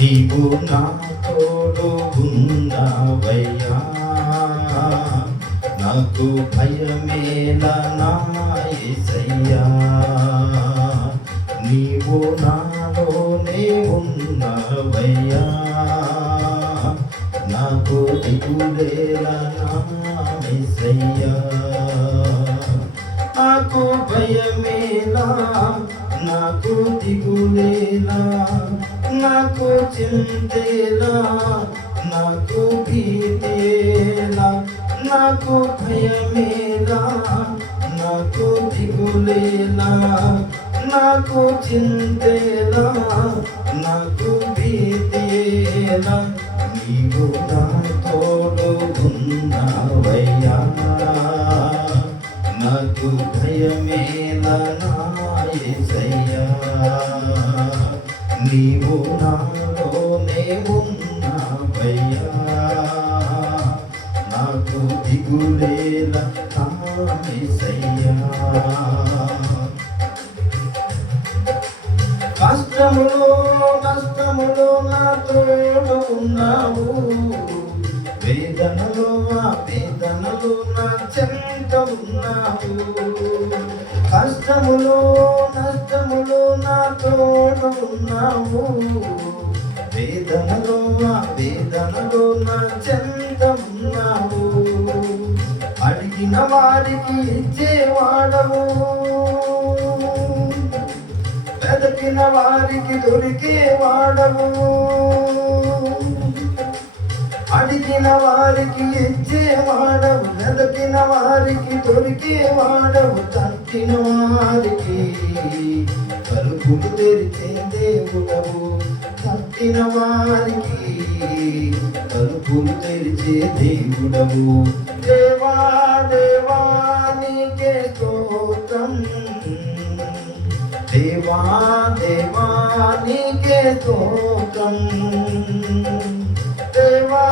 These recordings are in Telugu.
నీవు నా తోడు ఉన్నావయ్యా, నాకు భయమేలా నా యేసయ్యా. నీవు నాలోనే ఉన్నవయ్యా, నాకు దిగులేలా నా యేసయ్యా. నాకు భయమేలా, నాకు దిగులేలా, నాకు చింతేలా, నాకు భీతేలా. నాకు భయమేలా, నాకు దిగులేలా, నాకు చింతేలా, నాకు భీతేలా. నీవు నా తోడు ఉన్నావయ్యా, నాకు భయమేలా నా యేసయ్యా. నీవు నాలోనే ఉన్నావయ్యా, నాకు దిగులేలా నా యేసయ్యా. కష్టములో నష్టములో నా తోడు ఉన్నావు, వేదనలో వేదనలో నా చెంత ఉన్నావు. కష్టములో నష్టములో నా తోడు ఉన్నావు, వేదనలో వేదనలో నా చెంత ఉన్నావు. అడిగిన వారికి ఇచ్చేవాడవు, వెదకిన వారికి దొరికేవాడవు. అడిగిన వారికి ఇచ్చేవాడవు, వెదకిన వారికి దొరికేవాడవు. తట్టిన వారికి తలుపులు తెరిచే దేవుడవు, తట్టిన వారికి తలుపులు తెరిచే దేవుడవు. దేవా దేవా నీకే స్తోత్రం, దేవా దేవా నీకే స్తోత్రం. దేవా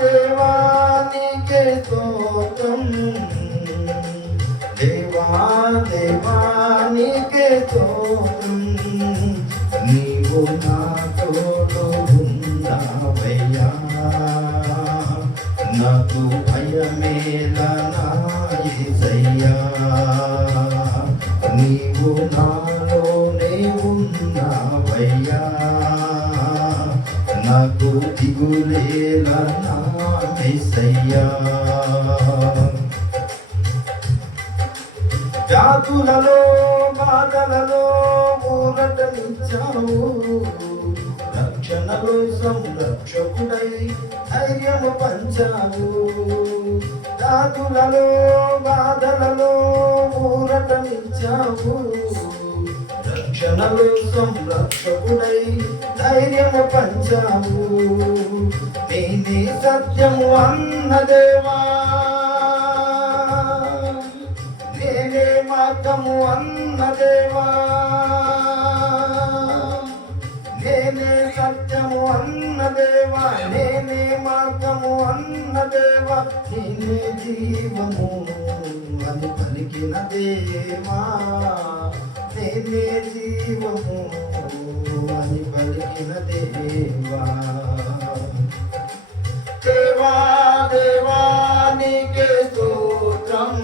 దేవా నీకే స్తోత్రం, దేవా దేవా నీకే స్తోత్రం. నీవు నా తోడు ఉన్నావయ్యా, నాకు భయమేలా నా యేసయ్యా. నీవు నాలోనే ఉన్నావయ్యా, నాకు దిగులేలా నా యేసయ్యా. వ్యాధులలో బాధలలో ఊరటనిచ్చావు, రక్షణలో సంరక్షకుడై ధైర్యము పంచావు. వ్యాధులలో బాధలలో ఊరటనిచ్చావు, రక్షణలో సంరక్షకుడై ధైర్యము పంచావు. నేనే సత్యము అన్న దేవా, నేనే మార్గము అన్న దేవా, నేనే సత్యము అన్న దేవా, నేనే మార్గము అన్న దేవా. నేనే జీవము అని పలికిన దేవా, నేనే జీవము అని పలికిన దేవా. దేవా దేవా నీకే స్తోత్రం,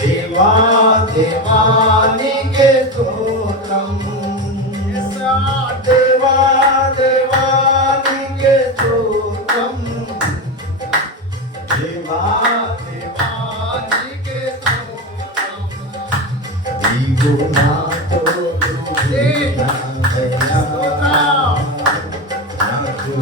దేవా దేవా నీకే స్తోత్రం. దేవా దేవా నీకే స్తోత్రం, దేవా దేవా నీకే స్తోత్రం. నీవు నా తోడు ఉన్నావయ్యా, నాకు